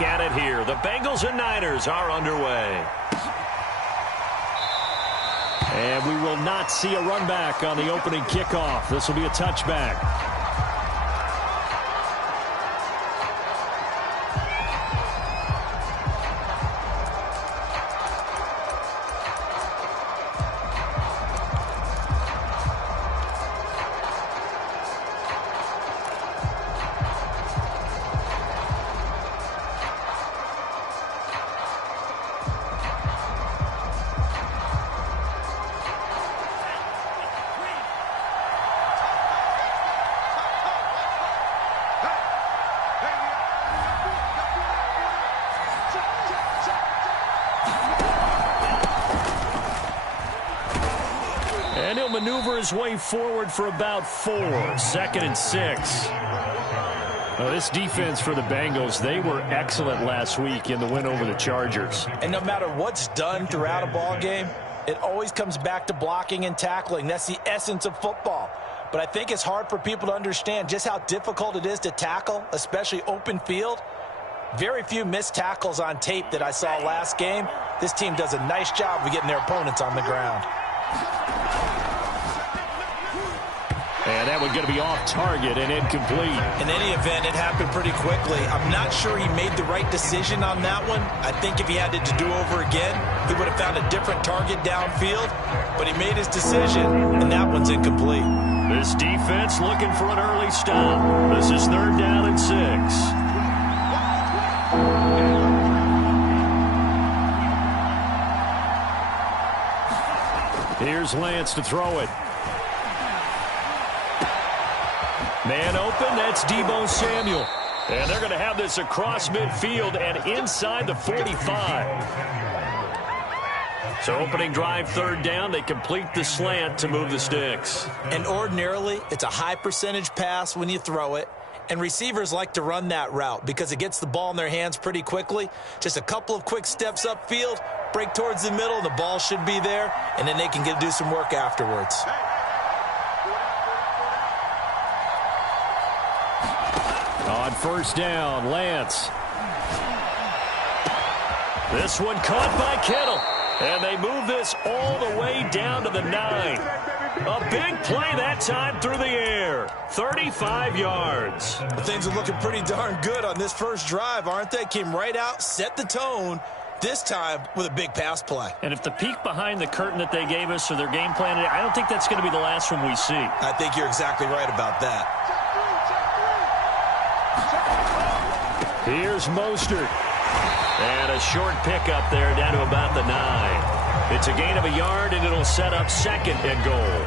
back at it here. The Bengals and Niners are underway. And we will not see a run back on the opening kickoff. This will be a touchback. And he'll maneuver his way forward for about 4. 2nd and 6. Well, this defense for the Bengals, they were excellent last week in the win over the Chargers. And no matter what's done throughout a ball game, it always comes back to blocking and tackling. That's the essence of football. But I think it's hard for people to understand just how difficult it is to tackle, especially open field. Very few missed tackles on tape that I saw last game. This team does a nice job of getting their opponents on the ground. And that one's going to be off target and incomplete. In any event, it happened pretty quickly. I'm not sure he made the right decision on that one. I think if he had it to do over again, he would have found a different target downfield. But he made his decision, and that one's incomplete. This defense looking for an early stop. This is 3rd down and 6. Here's Lance to throw it. Man open, that's Deebo Samuel. And they're going to have this across midfield and inside the 45. So opening drive, 3rd down, they complete the slant to move the sticks. And ordinarily, it's a high percentage pass when you throw it. And receivers like to run that route because it gets the ball in their hands pretty quickly. Just a couple of quick steps upfield, break towards the middle, the ball should be there, and then they can do some work afterwards. On 1st down, Lance. This one caught by Kittle. And they move this all the way down to the 9. A big play that time through the air. 35 yards. Things are looking pretty darn good on this first drive, aren't they? Came right out, set the tone, this time with a big pass play. And if the peek behind the curtain that they gave us or their game plan, I don't think that's going to be the last one we see. I think you're exactly right about that. Here's Mostert. And a short pickup there down to about the 9. It's a gain of a yard, and it'll set up 2nd and goal.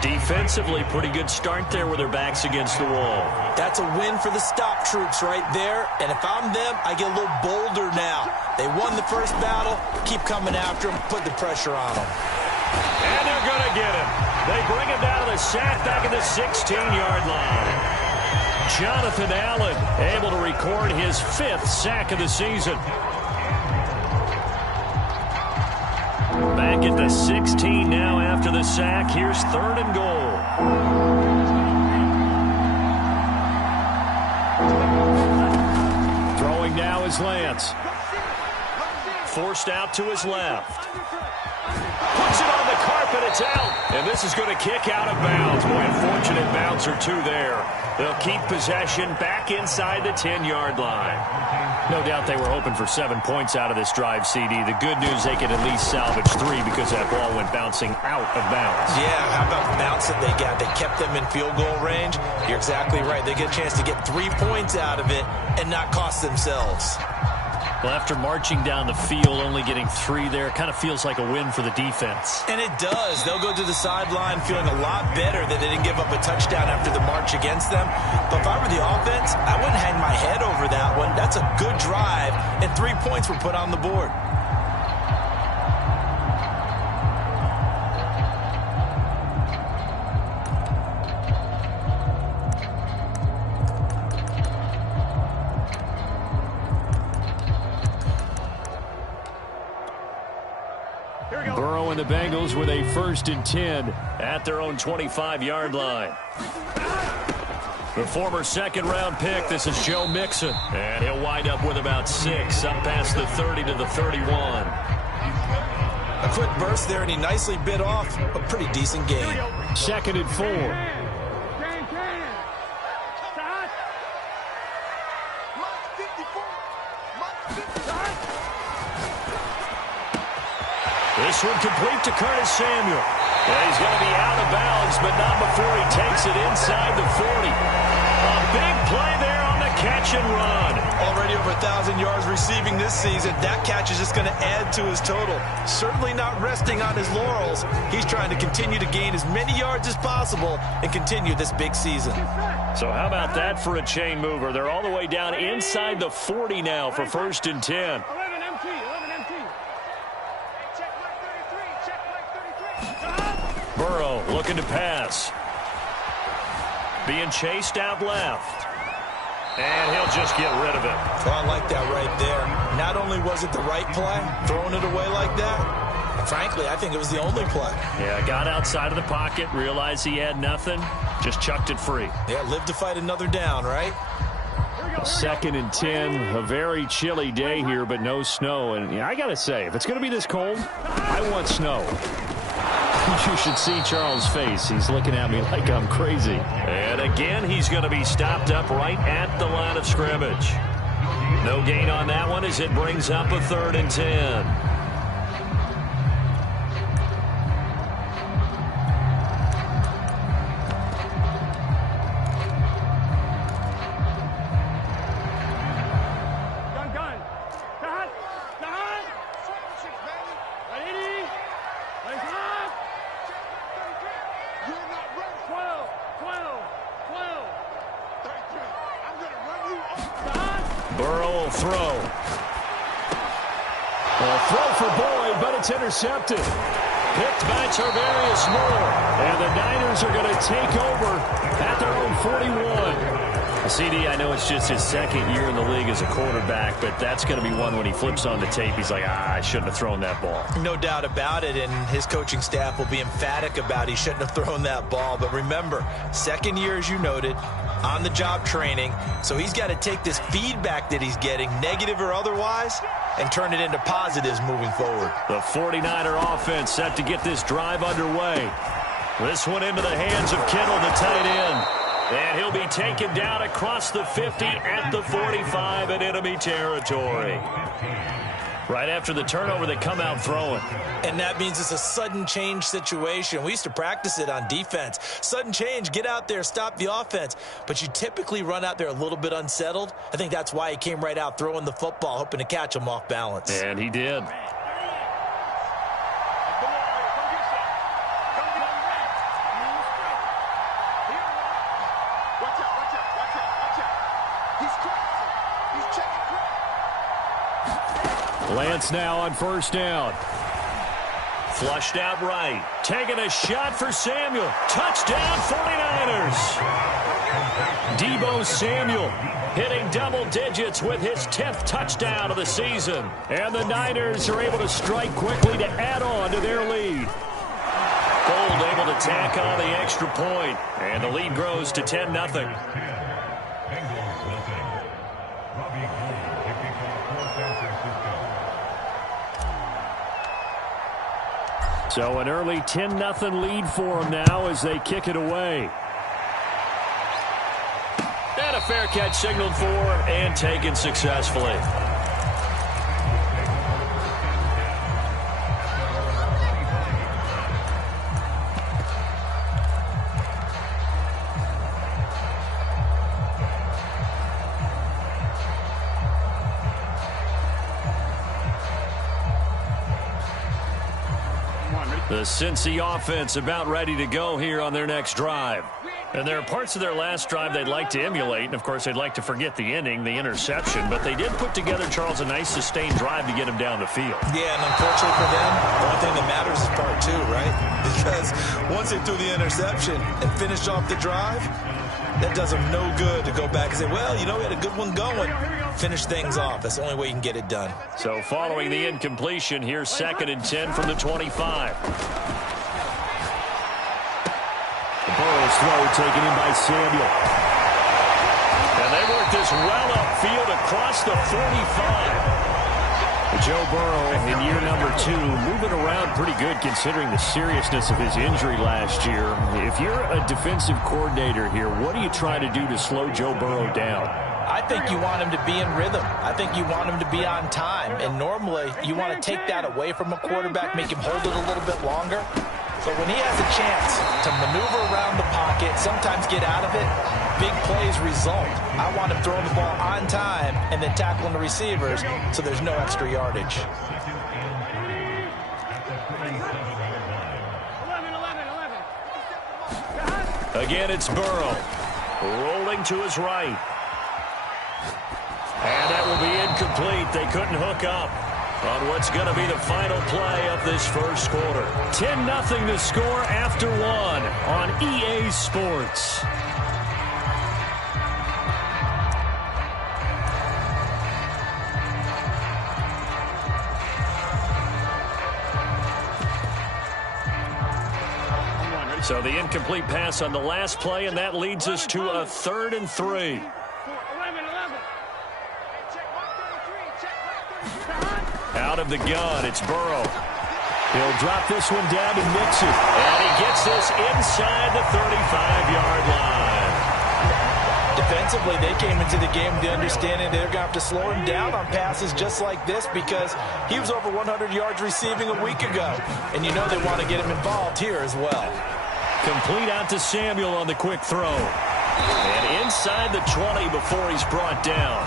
Defensively, pretty good start there with their backs against the wall. That's a win for the stop troops right there. And if I'm them, I get a little bolder now. They won the first battle. Keep coming after them. Put the pressure on them. And they're going to get him. They bring him down to the sack back at the 16-yard line. Jonathan Allen able to record his 5th sack of the season. Back at the 16 now after the sack. Here's 3rd and goal. Throwing now is Lance. Forced out to his left. Puts it on the carpet. It's out. And this is going to kick out of bounds. Boy, unfortunate bounce or 2 there. They'll keep possession back inside the 10-yard line. No doubt they were hoping for 7 points out of this drive, CD. The good news, they could at least salvage 3 because that ball went bouncing out of bounds. Yeah, how about the bounce that they got? They kept them in field goal range. You're exactly right. They get a chance to get 3 points out of it and not cost themselves. Well, after marching down the field, only getting 3 there, kind of feels like a win for the defense. And it does. They'll go to the sideline feeling a lot better that they didn't give up a touchdown after the march against them. But if I were the offense, I wouldn't hang my head over that one. That's a good drive, and 3 points were put on the board. Burrow and the Bengals with a 1st and 10 at their own 25-yard line. The former second-round pick, this is Joe Mixon. And he'll wind up with about 6, up past the 30 to the 31. A quick burst there, and he nicely bit off a pretty decent gain. 2nd and 4. This one complete to Curtis Samuel. Yeah, he's going to be out of bounds, but not before he takes it inside the 40. A big play there on the catch and run. Already over 1,000 yards receiving this season. That catch is just going to add to his total. Certainly not resting on his laurels. He's trying to continue to gain as many yards as possible and continue this big season. So how about that for a chain mover? They're all the way down inside the 40 now for 1st and 10. Burrow looking to pass. Being chased out left. And he'll just get rid of it. Oh, I like that right there. Not only was it the right play, throwing it away like that, frankly, I think it was the only play. Yeah, got outside of the pocket, realized he had nothing, just chucked it free. Yeah, live to fight another down, right? 2nd and 10, a very chilly day here, but no snow. And I got to say, if it's going to be this cold, I want snow. You should see Charles' face. He's looking at me like I'm crazy. And again, he's going to be stopped up right at the line of scrimmage. No gain on that one as it brings up a 3rd and 10. Burrow will throw. A throw for Boyd, but it's intercepted. Picked by Tarvarius Moore. And the Niners are going to take over at their own 41. CD, I know it's just his 2nd year in the league as a quarterback, but that's going to be one when he flips on the tape. He's like, I shouldn't have thrown that ball. No doubt about it, and his coaching staff will be emphatic about he shouldn't have thrown that ball. But remember, 2nd year, as you noted, on-the-job training, so he's got to take this feedback that he's getting, negative or otherwise, and turn it into positives moving forward. The 49er offense set to get this drive underway. This one into the hands of Kittle, the tight end. And he'll be taken down across the 50 at the 45 in enemy territory. Right after the turnover, they come out throwing. And that means it's a sudden change situation. We used to practice it on defense. Sudden change, get out there, stop the offense. But you typically run out there a little bit unsettled. I think that's why he came right out throwing the football, hoping to catch him off balance. And he did. Lance now on 1st down. Flushed out right. Taking a shot for Samuel. Touchdown 49ers. Deebo Samuel hitting double digits with his 10th touchdown of the season. And the Niners are able to strike quickly to add on to their lead. Gold able to tack on the extra point. And the lead grows to 10-0. So an early 10-0 lead for them now as they kick it away. And a fair catch signaled for and taken successfully. The Cincy offense about ready to go here on their next drive. And there are parts of their last drive they'd like to emulate, and of course they'd like to forget the ending, the interception, but they did put together, Charles, a nice sustained drive to get him down the field. Yeah, and unfortunately for them, the only thing that matters is part 2, right? Because once they threw the interception and finished off the drive, that does them no good to go back and say, well, you know, we had a good one going. Finish things off. That's the only way you can get it done. So following the incompletion, here's 2nd and 10 from the 25. Burrow's throw taken in by Samuel. this well upfield across the 45. Joe Burrow in year number 2, moving around pretty good considering the seriousness of his injury last year. If you're a defensive coordinator here, what do you try to do to slow Joe Burrow down? I think you want him to be in rhythm. I think you want him to be on time. And normally, you want to take that away from a quarterback, make him hold it a little bit longer. So when he has a chance to maneuver around the pocket, sometimes get out of it, big plays result. I want him throwing the ball on time and then tackling the receivers so there's no extra yardage. Again, it's Burrow. Rolling to his right. And that will be incomplete. They couldn't hook up on what's going to be the final play of this first quarter. 10-0 the score after 1 on EA Sports. So the incomplete pass on the last play, and that leads us to a 3rd and 3. Out of the gun, it's Burrow. He'll drop this one down to Mixon. And he gets this inside the 35-yard line. Defensively, they came into the game with the understanding they're going to have to slow him down on passes just like this because he was over 100 yards receiving a week ago. And you know they want to get him involved here as well. Complete out to Samuel on the quick throw. And inside the 20 before he's brought down.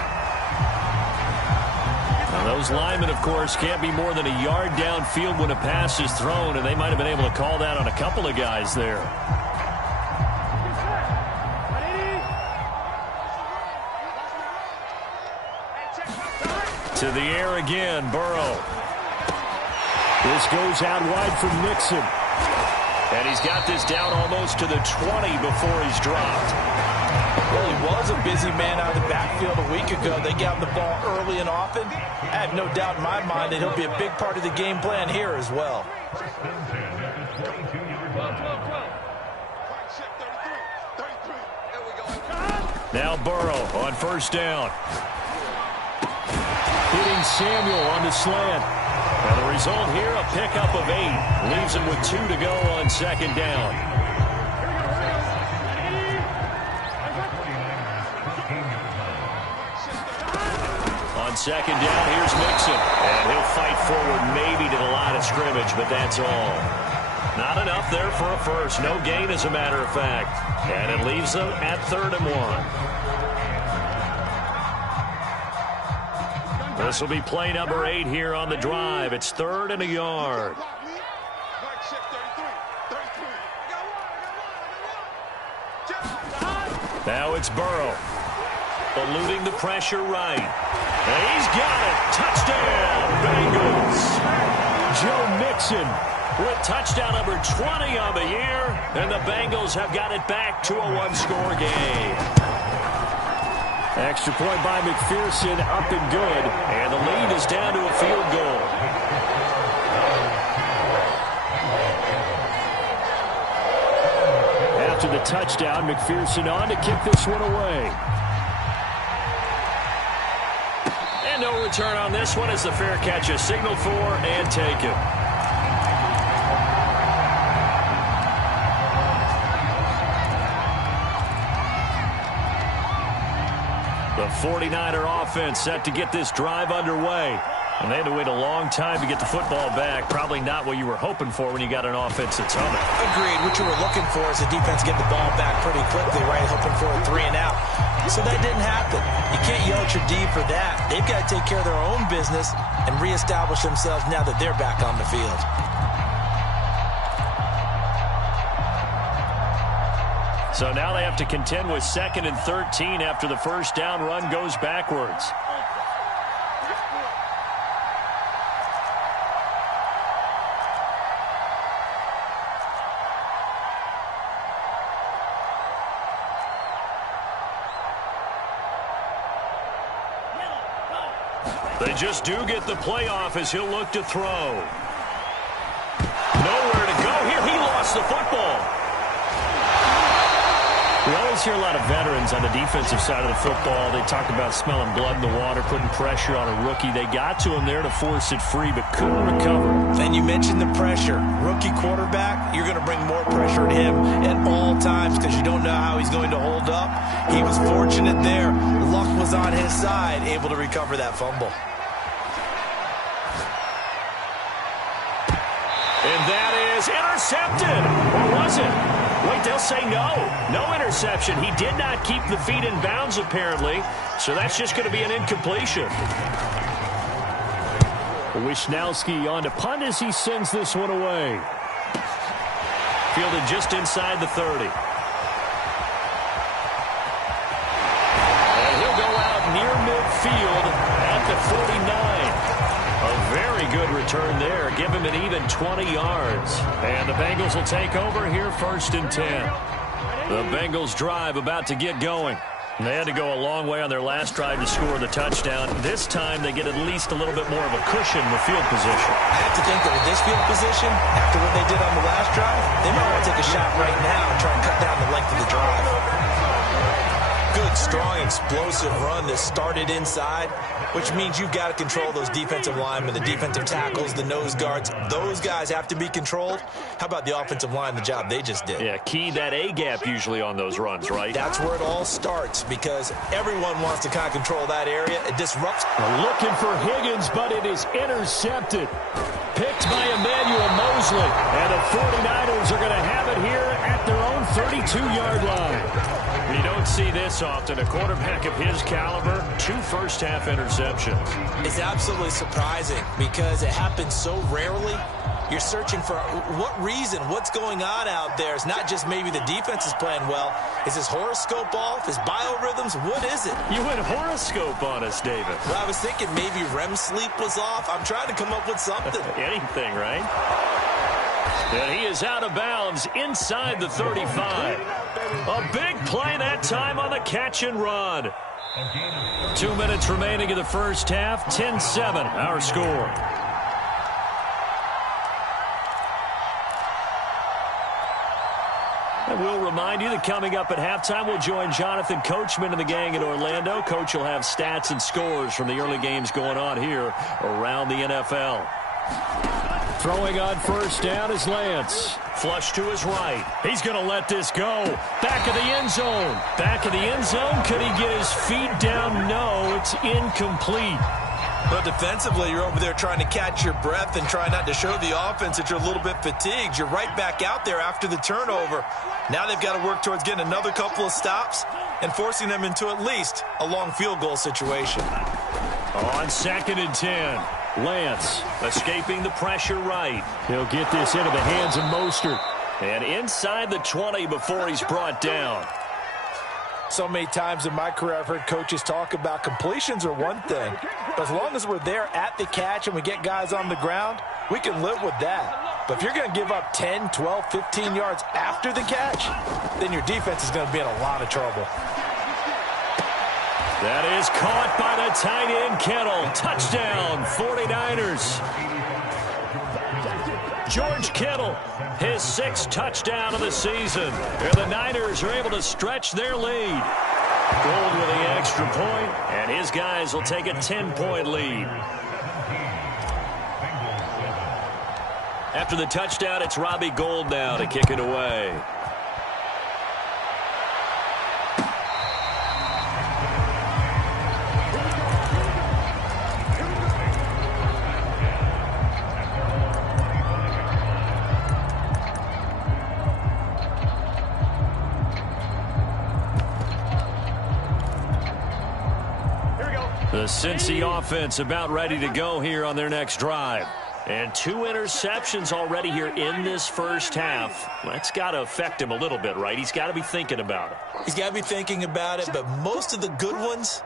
And those linemen, of course, can't be more than a yard downfield when a pass is thrown, and they might have been able to call that on a couple of guys there. To the air again, Burrow. This goes out wide for Mixon. And he's got this down almost to the 20 before he's dropped. Well, he was a busy man out of the backfield a week ago. They got him the ball early and often. I have no doubt in my mind that he'll be a big part of the game plan here as well. Now Burrow on first down. Hitting Samuel on the slant. And the result here, a pickup of 8. Leaves him with 2 to go on second down. On second down, here's Mixon. And he'll fight forward maybe to the line of scrimmage, but that's all. Not enough there for a first. No gain, as a matter of fact. And it leaves them at 3rd and 1. This will be play number 8 here on the drive. It's 3rd and a yard. Now it's Burrow. Eluding the pressure right. And he's got it. Touchdown, Bengals. Joe Mixon with touchdown number 20 on the year. And the Bengals have got it back to a 1-score game. Extra point by McPherson, up and good. And the lead is down to a field goal. After the touchdown, McPherson on to kick this one away. And no return on this one as the fair catch is signaled for and taken. The 49er offense set to get this drive underway. And they had to wait a long time to get the football back. Probably not what you were hoping for when you got an offense that's humming. Agreed. What you were looking for is the defense get the ball back pretty quickly, right? Hoping for a 3 and out. So that didn't happen. You can't yell at your D for that. They've got to take care of their own business and reestablish themselves now that they're back on the field. So now they have to contend with 2nd and 13 after the first down run goes backwards. They just do get the playoff as he'll look to throw. Nowhere to go here. He lost the football. Well, always hear a lot of veterans on the defensive side of the football. They talk about smelling blood in the water, putting pressure on a rookie. They got to him there to force it free, but couldn't recover. And you mentioned the pressure. Rookie quarterback, you're going to bring more pressure at him at all times because you don't know how he's going to hold up. He was fortunate there. Luck was on his side, able to recover that fumble. And that is intercepted. Or was it? Wait, they'll say no. No interception. He did not keep the feet in bounds, apparently. So that's just going to be an incompletion. Wisnowski on to punt as he sends this one away. Fielded just inside the 30. And he'll go out near midfield at the 49. A very good return there. Give him an even 20 yards. And the Bengals will take over here, 1st and 10. The Bengals drive about to get going. They had to go a long way on their last drive to score the touchdown. This time they get at least a little bit more of a cushion with field position. I have to think that with this field position, after what they did on the last drive, they might want to take a shot right now and try and cut down the length of the drive. Good, strong, explosive run that started inside, which means you've got to control those defensive linemen, the defensive tackles, the nose guards. Those guys have to be controlled. How about the offensive line, the job they just did? Yeah, key that A-gap usually on those runs, right? That's where it all starts because everyone wants to kind of control that area. It disrupts. Looking for Higgins, but it is intercepted. Picked by Emmanuel Mosley. And the 49ers are going to have it here at their own 32-yard line. You don't see this often. A quarterback of his caliber, 2 first-half interceptions. It's absolutely surprising because it happens so rarely. You're searching for what reason, what's going on out there. It's not just maybe the defense is playing well. Is his horoscope off? His biorhythms? What is it? You went horoscope on us, David. Well, I was thinking maybe REM sleep was off. I'm trying to come up with something. Anything, right? And he is out of bounds inside the 35. A big play that time on the catch and run. 2 minutes remaining in the first half. 10-7, our score. And we'll remind you that coming up at halftime, we'll join Jonathan Coachman and the gang in Orlando. Coach will have stats and scores from the early games going on here around the NFL. Throwing on first down is Lance. Flush to his right. He's going to let this go. Back of the end zone. Back of the end zone. Could he get his feet down? No, it's incomplete. But defensively, you're over there trying to catch your breath and try not to show the offense that you're a little bit fatigued. You're right back out there after the turnover. Now they've got to work towards getting another couple of stops and forcing them into at least a long field goal situation. On 2nd and 10. Lance escaping the pressure right. He'll get this into the hands of Mostert. And inside the 20 before he's brought down. So many times in my career I've heard coaches talk about completions are one thing. But as long as we're there at the catch and we get guys on the ground, we can live with that. But if you're going to give up 10, 12, 15 yards after the catch, then your defense is going to be in a lot of trouble. That is caught by the tight end, Kittle. Touchdown, 49ers. George Kittle, his 6th touchdown of the season. And the Niners are able to stretch their lead. Gold with the extra point, and his guys will take a 10-point lead. After the touchdown, it's Robbie Gould now to kick it away. The Cincy offense about ready to go here on their next drive. And 2 interceptions already here in this first half. That's got to affect him a little bit, right? He's got to be thinking about it. He's got to be thinking about it, but most of the good ones,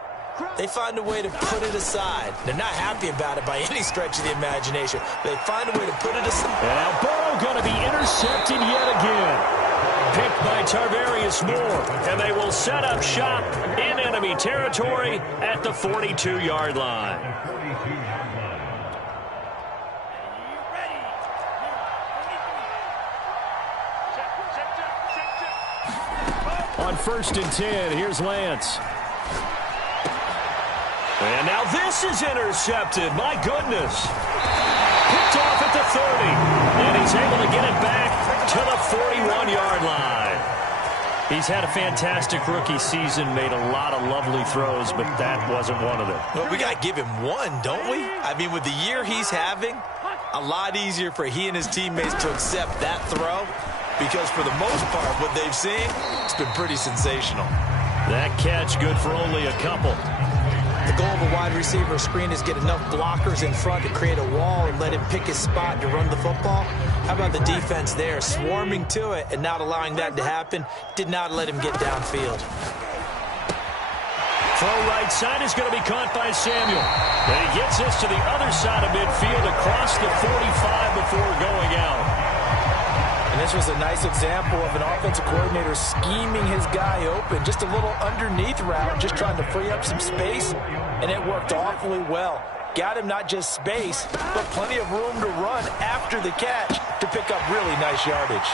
they find a way to put it aside. They're not happy about it by any stretch of the imagination. They find a way to put it aside. And now Burrow going to be intercepted yet again. Picked by Tarvarius Moore, and they will set up shop in enemy territory at the 42-yard line. On first and 10. Here's Lance. And now this is intercepted. My goodness. Picked off at the 30. And he's able to get it back to the 41-yard line. He's had a fantastic rookie season, made a lot of lovely throws, but that wasn't one of them. Well, we got to give him one, don't we? I mean, with the year he's having, a lot easier for he and his teammates to accept that throw because for the most part, what they've seen, it's been pretty sensational. That catch good for only a couple. The goal of a wide receiver screen is get enough blockers in front to create a wall and let him pick his spot to run the football. How about the defense there, swarming to it and not allowing that to happen? Did not let him get downfield. Throw right side is going to be caught by Samuel. And he gets this to the other side of midfield across the 45 before going out. And this was a nice example of an offensive coordinator scheming his guy open. Just a little underneath route, just trying to free up some space, and it worked awfully well. Got him not just space, but plenty of room to run after the catch to pick up really nice yardage.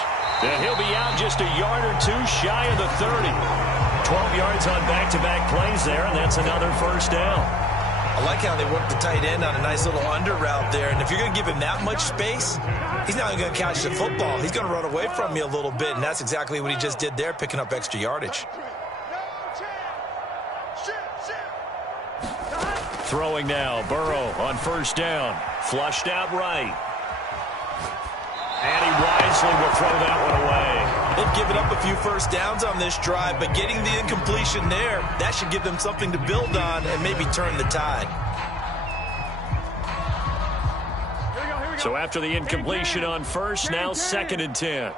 And he'll be out just a yard or two shy of the 30. 12 yards on back-to-back plays there, and that's another first down. I like how they work the tight end on a nice little under route there. And if you're going to give him that much space, he's not going to catch the football. He's going to run away from you a little bit, and that's exactly what he just did there, picking up extra yardage. Throwing now, Burrow on first down. Flushed out right. And he wisely will throw that one away. They've given up a few first downs on this drive, but getting the incompletion there, that should give them something to build on and maybe turn the tide. So after the incompletion on first, now second and 10.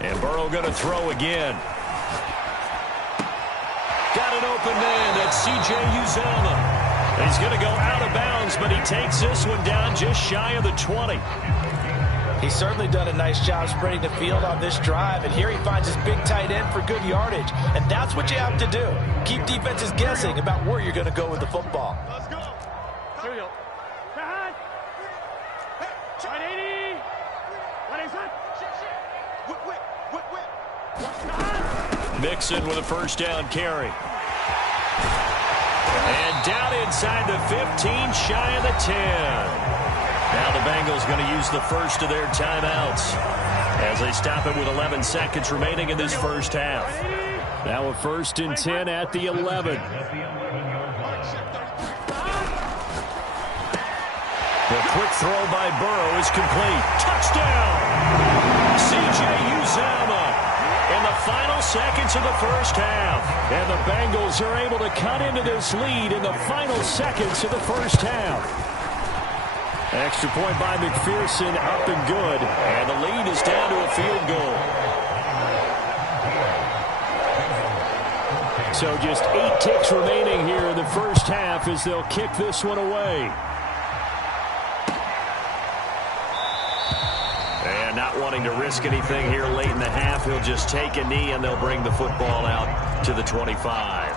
And Burrow going to throw again. Got an open man. That's C.J. Uzomah. He's going to go out of bounds, but he takes this one down just shy of the 20. He's certainly done a nice job spreading the field on this drive, and here he finds his big tight end for good yardage. And that's what you have to do. Keep defenses guessing about where you're going to go with the football. Let's go. Here we go. Behind. 180. 180. Mixon with a first down carry. And down inside the 15, shy of the 10. Now the Bengals going to use the first of their timeouts as they stop it with 11 seconds remaining in this first half. Now a first and 10 at the 11. The quick throw by Burrow is complete. Touchdown! C.J. Uzomah in the final seconds of the first half. And the Bengals are able to cut into this lead in the final seconds of the first half. Extra point by McPherson, up and good. And the lead is down to a field goal. So just 8 ticks remaining here in the first half as they'll kick this one away. And not wanting to risk anything here late in the half, he'll just take a knee and they'll bring the football out to the 25.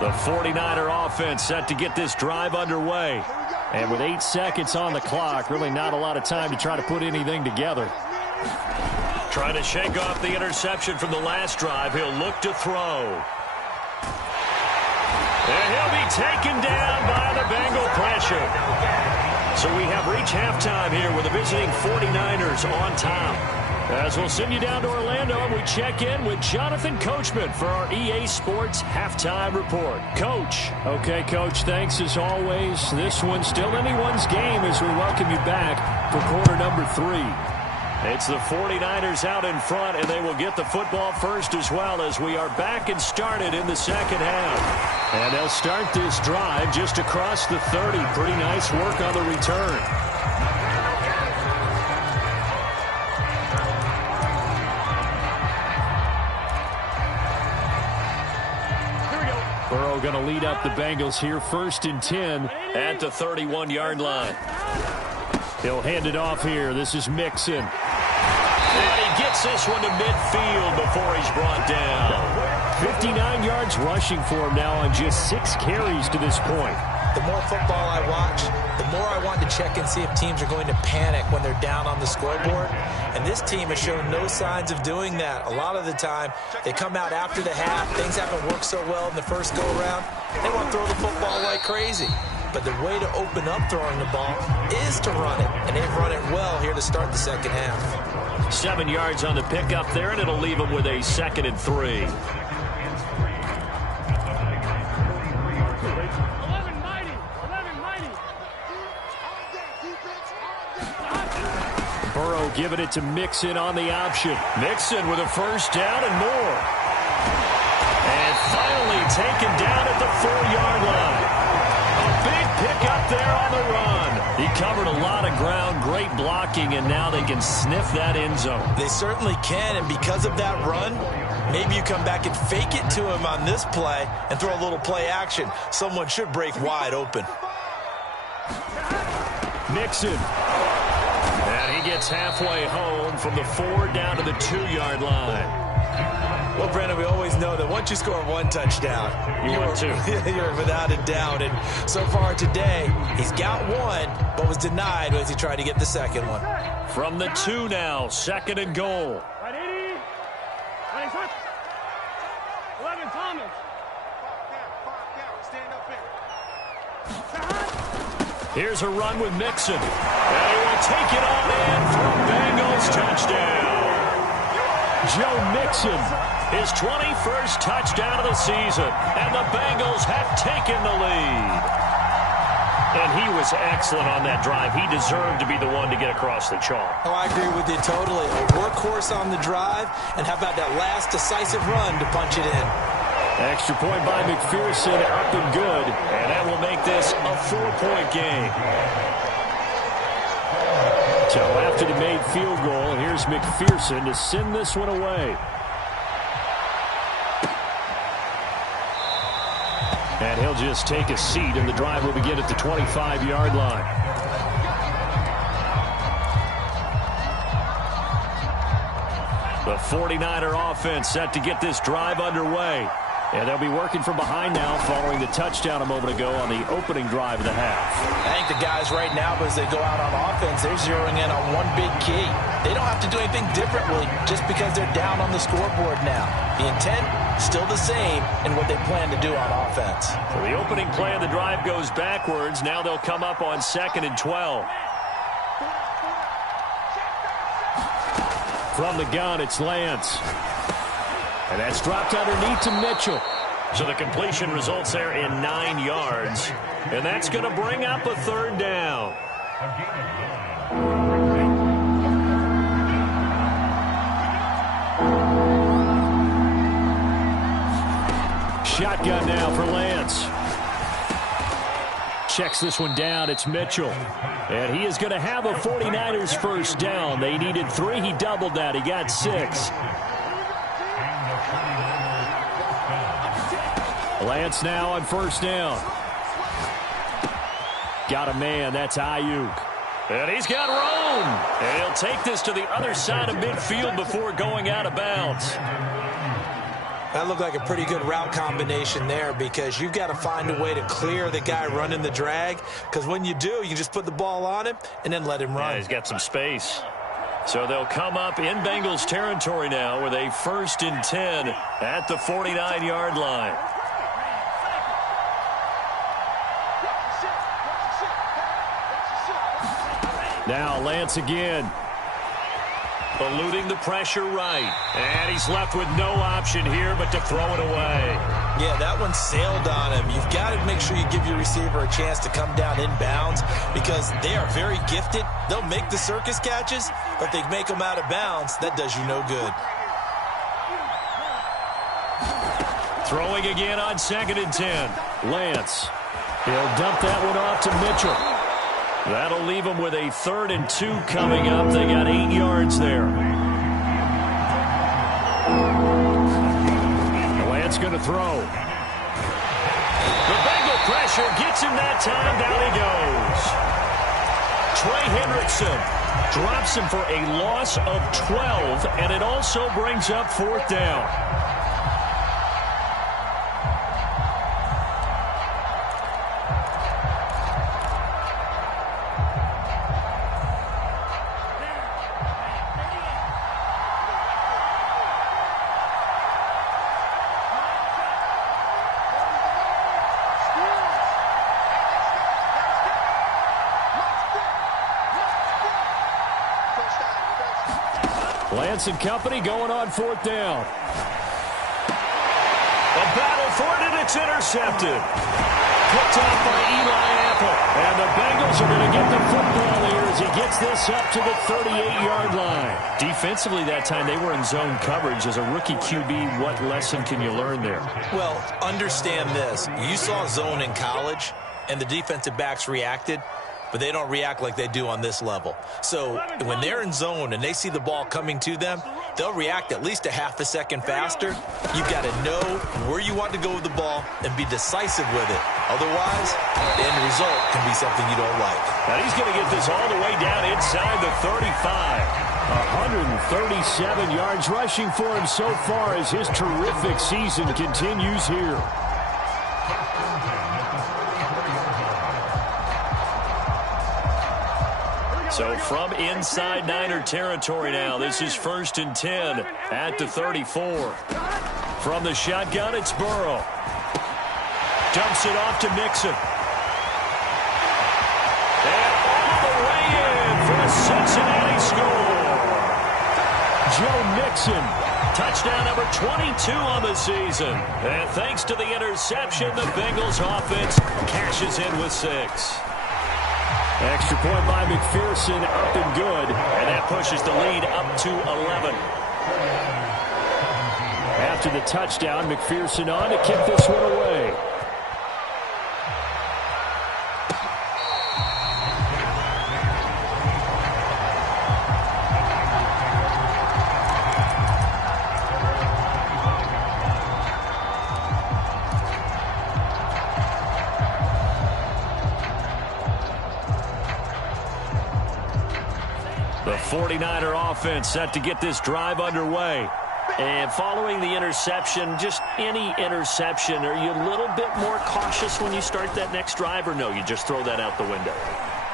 The 49er offense set to get this drive underway. And with 8 seconds on the clock, really not a lot of time to try to put anything together. Trying to shake off the interception from the last drive. He'll look to throw. And he'll be taken down by the Bengal pressure. So we have reached halftime here with the visiting 49ers on top. As we'll send you down to Orlando, and we check in with Jonathan Coachman for our EA Sports Halftime Report. Coach. Okay, Coach, thanks as always. This one's still anyone's game as we welcome you back for quarter number 3. It's the 49ers out in front, and they will get the football first as well as we are back and started in the second half. And they'll start this drive just across the 30. Pretty nice work on the return. Burrow going to lead up the Bengals here, first and 10 at the 31-yard line. He'll hand it off here. This is Mixon. And he gets this one to midfield before he's brought down. 59 yards rushing for him now on just 6 carries to this point. The more football I watch, the more I want to check and see if teams are going to panic when they're down on the scoreboard. And this team has shown no signs of doing that. A lot of the time, they come out after the half. Things haven't worked so well in the first go-around. They want to throw the football like crazy. But the way to open up throwing the ball is to run it. And they've run it well here to start the second half. 7 yards on the pickup there, and it'll leave them with a 2nd and 3. Burrow giving it to Mixon on the option. Mixon with a first down and more. And finally taken down at the 4-yard line. A big pickup there on the run. He covered a lot of ground, great blocking, and now they can sniff that end zone. They certainly can, and because of that run, maybe you come back and fake it to him on this play and throw a little play action. Someone should break wide open. Mixon. And he gets halfway home from the 4 down to the 2-yard line. Well, Brandon, we always know that once you score 1 touchdown, you're without a doubt. And so far today, he's got 1, but was denied as he tried to get the second one. From the 2 now, 2nd and goal. 11 Thomas. Here's a run with Mixon. And he will take it on in for a Bengals touchdown. Joe Mixon. His 21st touchdown of the season. And the Bengals have taken the lead. And he was excellent on that drive. He deserved to be the one to get across the chalk. Oh, I agree with you totally. A workhorse on the drive. And how about that last decisive run to punch it in? Extra point by McPherson, up and good. And that will make this a 4-point game. So after the made field goal, here's McPherson to send this one away. And he'll just take a seat, and the drive will begin at the 25-yard line. The 49er offense set to get this drive underway. And they'll be working from behind now following the touchdown a moment ago on the opening drive of the half. I think the guys right now, as they go out on offense, they're zeroing in on one big key. They don't have to do anything differently just because they're down on the scoreboard now. The intent, still the same in what they plan to do on offense. So the opening play of the drive goes backwards. Now they'll come up on 2nd and 12. From the gun, it's Lance. And that's dropped underneath to Mitchell. So the completion results there in 9 yards. And that's going to bring up a 3rd down. Shotgun now for Lance. Checks this one down. It's Mitchell. And he is going to have a 49ers first down. They needed 3. He doubled that. He got 6. Lance now on first down. Got a man. That's Ayuk. And he's got room. And he'll take this to the other side of midfield before going out of bounds. That looked like a pretty good route combination there because you've got to find a way to clear the guy running the drag, because when you do, you can just put the ball on him and then let him run. Yeah, he's got some space. So they'll come up in Bengals territory now with a 1st and 10 at the 49-yard line. Now Lance again. Eluding the pressure right. And he's left with no option here but to throw it away. Yeah, that one sailed on him. You've got to make sure you give your receiver a chance to come down inbounds because they are very gifted. They'll make the circus catches, but they make them out of bounds. That does you no good. Throwing again on 2nd and 10. Lance. He'll dump that one off to Mitchell. That'll leave them with a 3rd and 2 coming up. They got 8 yards there. Lance going to throw. The Bengal pressure gets him that time. Down he goes. Trey Hendrickson drops him for a loss of 12, and it also brings up 4th down. Lance and company going on 4th down. A battle for it, and it's intercepted. Picked off by Eli Apple. And the Bengals are going to get the football here as he gets this up to the 38-yard line. Defensively that time, they were in zone coverage. As a rookie QB, what lesson can you learn there? Well, understand this. You saw zone in college, and the defensive backs reacted, but they don't react like they do on this level. So when they're in zone and they see the ball coming to them, they'll react at least a half a second faster. You've got to know where you want to go with the ball and be decisive with it. Otherwise, the end result can be something you don't like. Now he's going to get this all the way down inside the 35. 137 yards rushing for him so far as his terrific season continues here. So from inside Niner territory now, this is 1st and 10 at the 34. From the shotgun, it's Burrow. Dumps it off to Mixon. And all the way in for a Cincinnati score. Joe Mixon, touchdown number 22 on the season. And thanks to the interception, the Bengals offense cashes in with 6. Extra point by McPherson, up and good. And that pushes the lead up to 11. After the touchdown, McPherson on to kick this one away. The 49er offense set to get this drive underway. And following the interception, just any interception, are you a little bit more cautious when you start that next drive, or no, you just throw that out the window?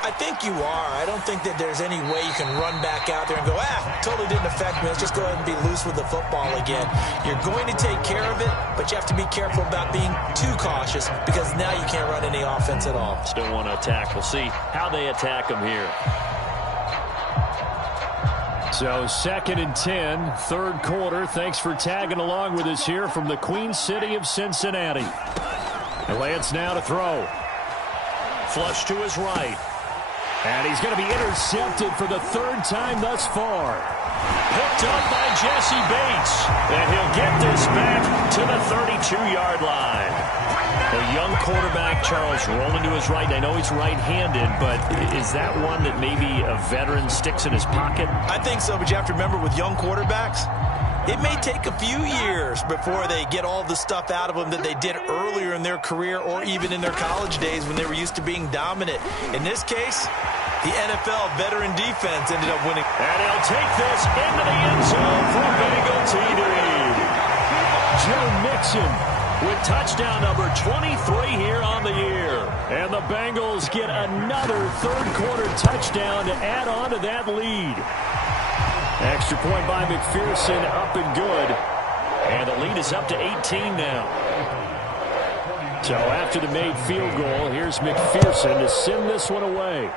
I think you are. I don't think that there's any way you can run back out there and go, totally didn't affect me. Let's just go ahead and be loose with the football again. You're going to take care of it, but you have to be careful about being too cautious because now you can't run any offense at all. Still want to attack. We'll see how they attack them here. So 2nd and 10, 3rd quarter. Thanks for tagging along with us here from the Queen City of Cincinnati. And Lance now to throw. Flush to his right. And he's going to be intercepted for the 3rd time thus far. Picked up by Jesse Bates. And he'll get this back to the 32-yard line. A young quarterback, Charles, rolling to his right. And I know he's right-handed, but is that one that maybe a veteran sticks in his pocket? I think so, but you have to remember with young quarterbacks, it may take a few years before they get all the stuff out of them that they did earlier in their career or even in their college days when they were used to being dominant. In this case, the NFL veteran defense ended up winning. And he'll take this into the end zone for Bengal TD. Joe Mixon with touchdown number 23 here on the year. And the Bengals get another 3rd quarter touchdown to add on to that lead. Extra point by McPherson, up and good. And the lead is up to 18 now. So after the made field goal, here's McPherson to send this one away.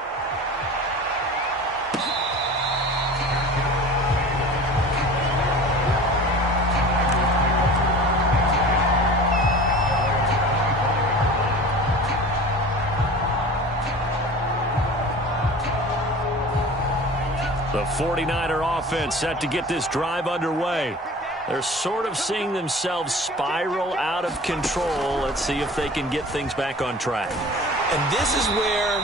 The 49er offense set to get this drive underway. They're sort of seeing themselves spiral out of control. Let's see if they can get things back on track. And this is where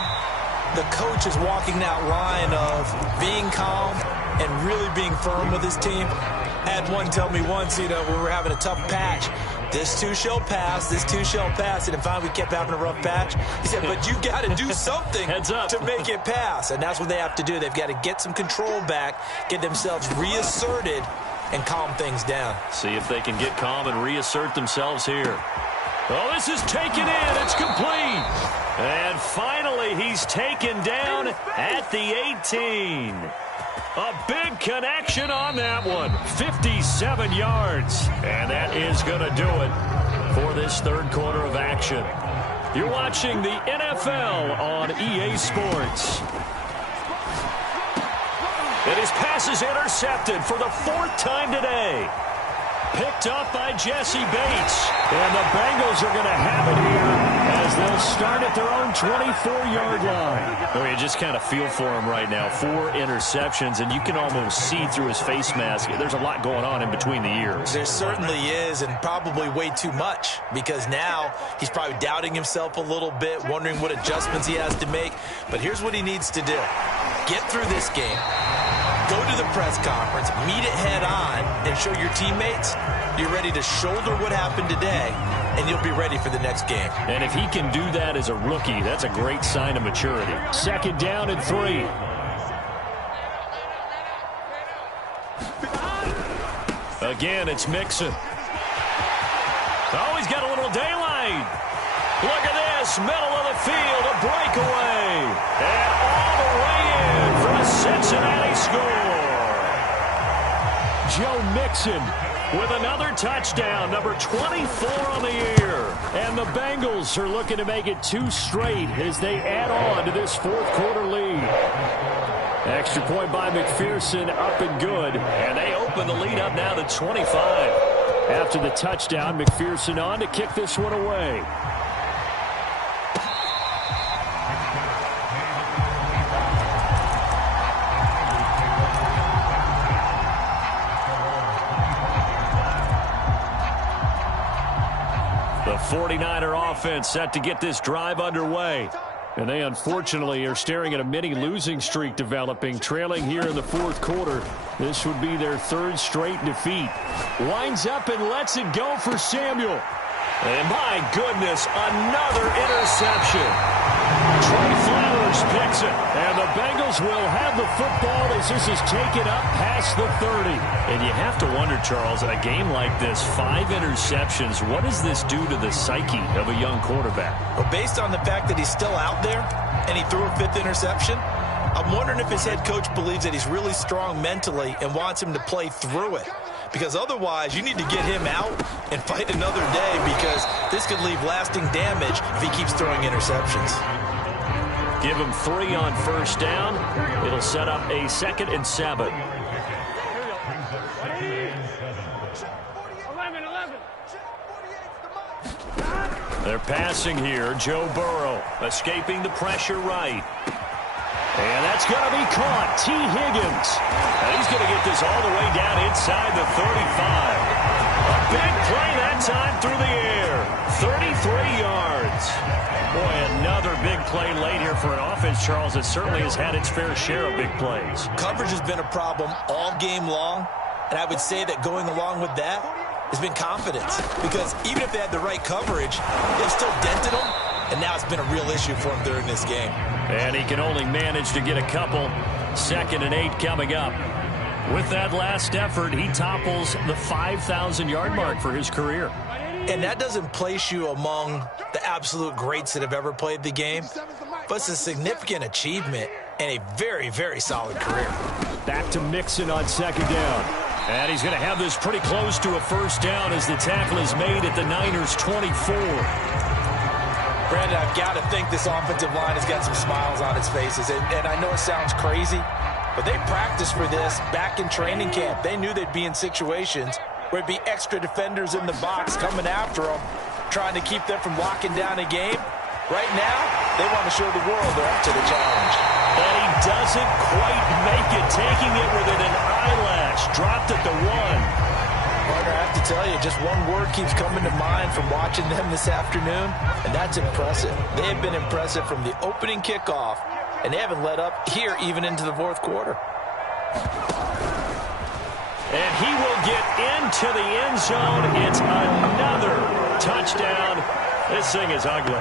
the coach is walking that line of being calm and really being firm with his team. I had one tell me once, when we were having a tough patch, this too shall pass, this too shall pass. And finally we kept having a rough patch. He said, but you've got to do something to make it pass. And that's what they have to do. They've got to get some control back, get themselves reasserted, and calm things down. See if they can get calm and reassert themselves here. Oh, this is taken in. It's complete. And finally, he's taken down at the 18. A big connection on that one. 57 yards. And that is going to do it for this third quarter of action. You're watching the NFL on EA Sports. And his pass is intercepted for the fourth time today. Picked up by Jesse Bates. And the Bengals are going to have it here as they'll start at their own 24-yard line. Oh, you just kind of feel for him right now. 4 interceptions, and you can almost see through his face mask. There's a lot going on in between the ears. There certainly is, and probably way too much, because now he's probably doubting himself a little bit, wondering what adjustments he has to make. But here's what he needs to do. Get through this game. Go to the press conference, meet it head on, and show your teammates you're ready to shoulder what happened today, and you'll be ready for the next game. And if he can do that as a rookie, that's a great sign of maturity. Second down and 3. Again, it's Mixon. Oh, he's got a little daylight. Look at this, middle of the field, a breakaway. And all the way in for a Cincinnati score. Joe Mixon with another touchdown, number 24 on the year. And the Bengals are looking to make it 2 straight as they add on to this fourth quarter lead. Extra point by McPherson, up and good. And they open the lead up now to 25. After the touchdown, McPherson on to kick this one away. The 49er offense set to get this drive underway. And they unfortunately are staring at a mini losing streak developing, trailing here in the fourth quarter. This would be their 3rd straight defeat. Winds up and lets it go for Samuel. And my goodness, another interception. Trey Flowers picks it. And the Bengals will have the football as this is taken up past the 30. And you have to wonder, Charles, in a game like this, 5 interceptions, what does this do to the psyche of a young quarterback? Well, based on the fact that he's still out there and he threw a 5th interception, I'm wondering if his head coach believes that he's really strong mentally and wants him to play through it. Because otherwise, you need to get him out and fight another day, because this could leave lasting damage if he keeps throwing interceptions. Give him 3 on first down. It'll set up a 2nd and 7. 11. They're passing here. Joe Burrow escaping the pressure right. And that's going to be caught. T. Higgins. And he's going to get this all the way down inside the 35. A big play that time through the air. 33 yards. Boy, another big play late here for an offense, Charles, that certainly has had its fair share of big plays. Coverage has been a problem all game long, and I would say that going along with that has been confidence, because even if they had the right coverage, they've still dented them, and now it's been a real issue for him during this game. And he can only manage to get a couple. 2nd and 8 coming up. With that last effort, he topples the 5,000-yard mark for his career. And that doesn't place you among the absolute greats that have ever played the game, but it's a significant achievement and a very, very solid career. Back to Mixon on 2nd down. And he's going to have this pretty close to a first down as the tackle is made at the Niners' 24. Brandon, I've got to think this offensive line has got some smiles on its faces. And I know it sounds crazy, but they practiced for this back in training camp. They knew they'd be in situations where it'd be extra defenders in the box coming after them, trying to keep them from locking down a game. Right now, they want to show the world they're up to the challenge. And he doesn't quite make it, taking it within an eyelash. Dropped at the 1. Partner, I have to tell you, just one word keeps coming to mind from watching them this afternoon, and that's impressive. They have been impressive from the opening kickoff, and they haven't let up here even into the fourth quarter. And he will get into the end zone. It's another this thing is ugly.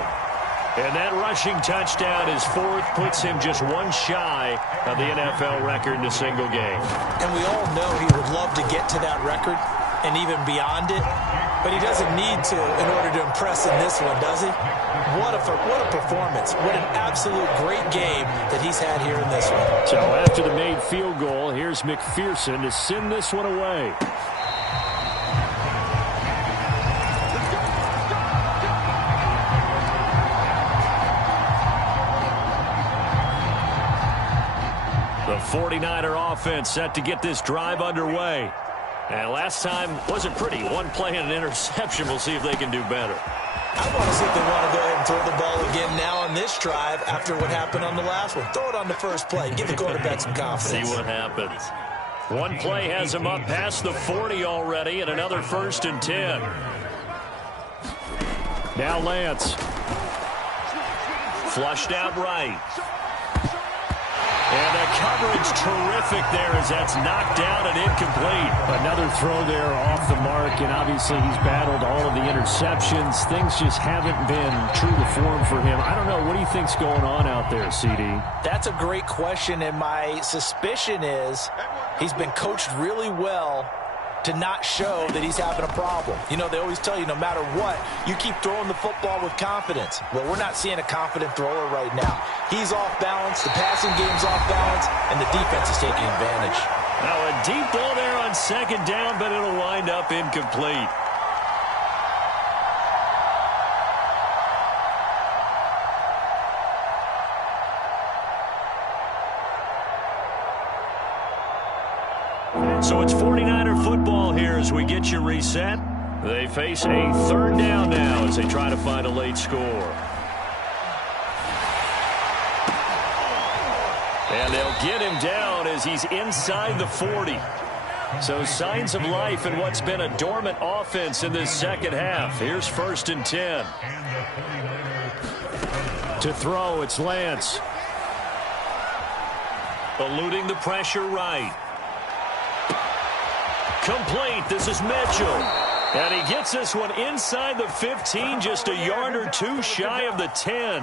And that rushing touchdown is fourth, puts him just one shy of the NFL record in a single game. And we all know he would love to get to that record and even beyond it, but he doesn't need to in order to impress in this one, does he? What a performance. What an absolute great game that he's had here in this one. So after the made field goal, here's McPherson to send this one away. The 49er offense set to get this drive underway. And last time wasn't pretty. One play and an interception. We'll see if they can do better. I want to see if they want to go ahead and throw the ball again now on this drive after what happened on the last one. Throw it on the first play. Give the quarterback some confidence. See what happens. One play has him up past the 40 already, and another 1st and 10. Now Lance. Flushed out right. And the coverage terrific there as that's knocked down and incomplete. Another throw there off the mark, and obviously he's battled all of the interceptions. Things just haven't been true to form for him. I don't know. What do you think's going on out there, CD? That's a great question, and my suspicion is he's been coached really well to not show that he's having a problem. You know, they always tell you no matter what, you keep throwing the football with confidence. Well, we're not seeing a confident thrower right now. He's off balance, the passing game's off balance, and the defense is taking advantage. Now a deep ball there on 2nd down, but it'll wind up incomplete. So it's 49er football here as we get you reset. They face a 3rd down now as they try to find a late score. And they'll get him down as he's inside the 40. So signs of life in what's been a dormant offense in this second half. Here's 1st and 10. To throw, it's Lance. Eluding the pressure right. Complete. This is Mitchell. And he gets this one inside the 15, just a yard or two shy of the 10.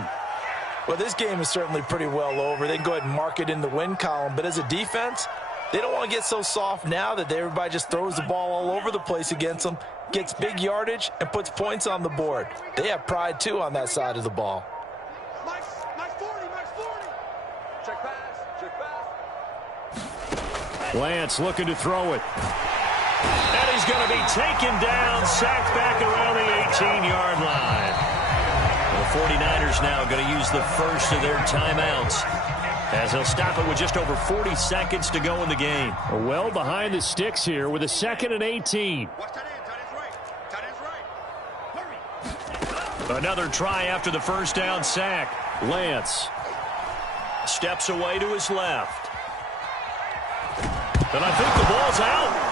Well, this game is certainly pretty well over. They can go ahead and mark it in the win column. But as a defense, they don't want to get so soft now that everybody just throws the ball all over the place against them, gets big yardage, and puts points on the board. They have pride, too, on that side of the ball. Max 40. Check pass. Lance looking to throw it. And he's going to be taken down, sacked back around the 18-yard line. The 49ers now going to use the first of their timeouts as they'll stop it with just over 40 seconds to go in the game. Well behind the sticks here with a 2nd and 18. Another try after the 1st down sack. Lance steps away to his left. And I think the ball's out.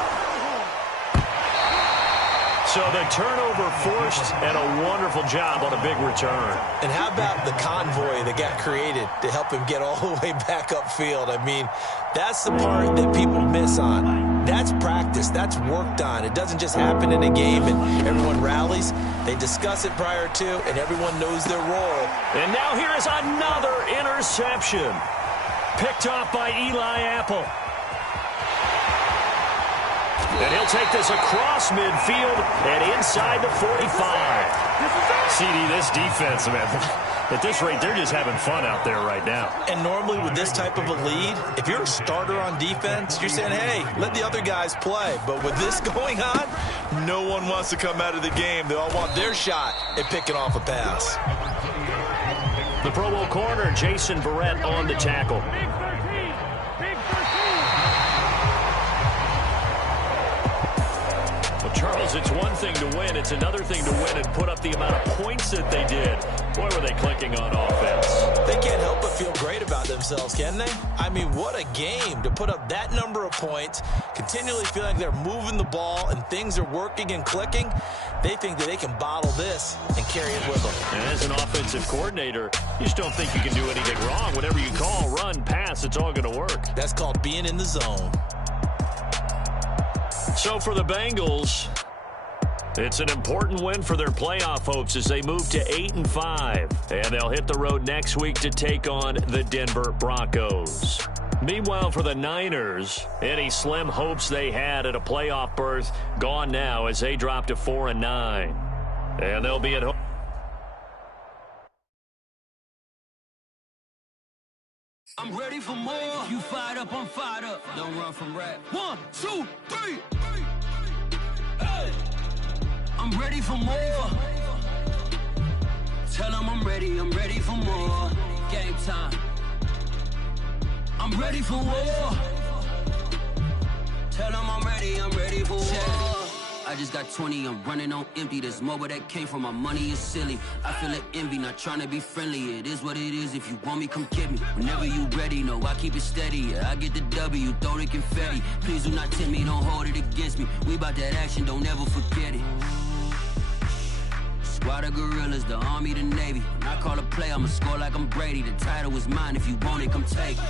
So the turnover forced, and a wonderful job on a big return. And how about the convoy that got created to help him get all the way back upfield? I mean, that's the part that people miss on. That's practice. That's worked on. It doesn't just happen in a game and everyone rallies. They discuss it prior to, and everyone knows their role. And now here is another interception. Picked off by Eli Apple. And he'll take this across midfield and inside the 45. CD, this defense, man, at this rate, they're just having fun out there right now. And normally with this type of a lead, if you're a starter on defense, you're saying, hey, let the other guys play. But with this going on, no one wants to come out of the game. They all want their shot at picking off a pass. The Pro Bowl corner, Jason Verrett, on the tackle. Charles, it's one thing to win. It's another thing to win and put up the amount of points that they did. Boy, were they clicking on offense. They can't help but feel great about themselves, can they? I mean, what a game to put up that number of points, continually feeling like they're moving the ball and things are working and clicking. They think that they can bottle this and carry it with them. And as an offensive coordinator, you just don't think you can do anything wrong. Whatever you call, run, pass, it's all going to work. That's called being in the zone. So for the Bengals, It's an important win for their playoff hopes as they move to 8-5. And they'll hit the road next week to take on the Denver Broncos. Meanwhile, for the Niners, any slim hopes they had at a playoff berth gone now as they drop to 4-9. And they'll be at home. I'm ready for more. You fired up, I'm fired up. Don't run from rap. 1, 2, 3. Hey. I'm ready for more. Tell them I'm ready for more. Game time. I'm ready for war. Tell them I'm ready for war. I just got 20, I'm running on empty. There's more where that came from, my money is silly. I feel it envy, not trying to be friendly. It is what it is, if you want me, come get me. Whenever you ready, no, I keep it steady. Yeah, I get the W, throw the confetti. Please do not tempt me, don't hold it against me. We about that action, don't ever forget it. Squad of gorillas, the army, the navy. When I call a play, I'ma score like I'm Brady. The title is mine, if you want it, come take it.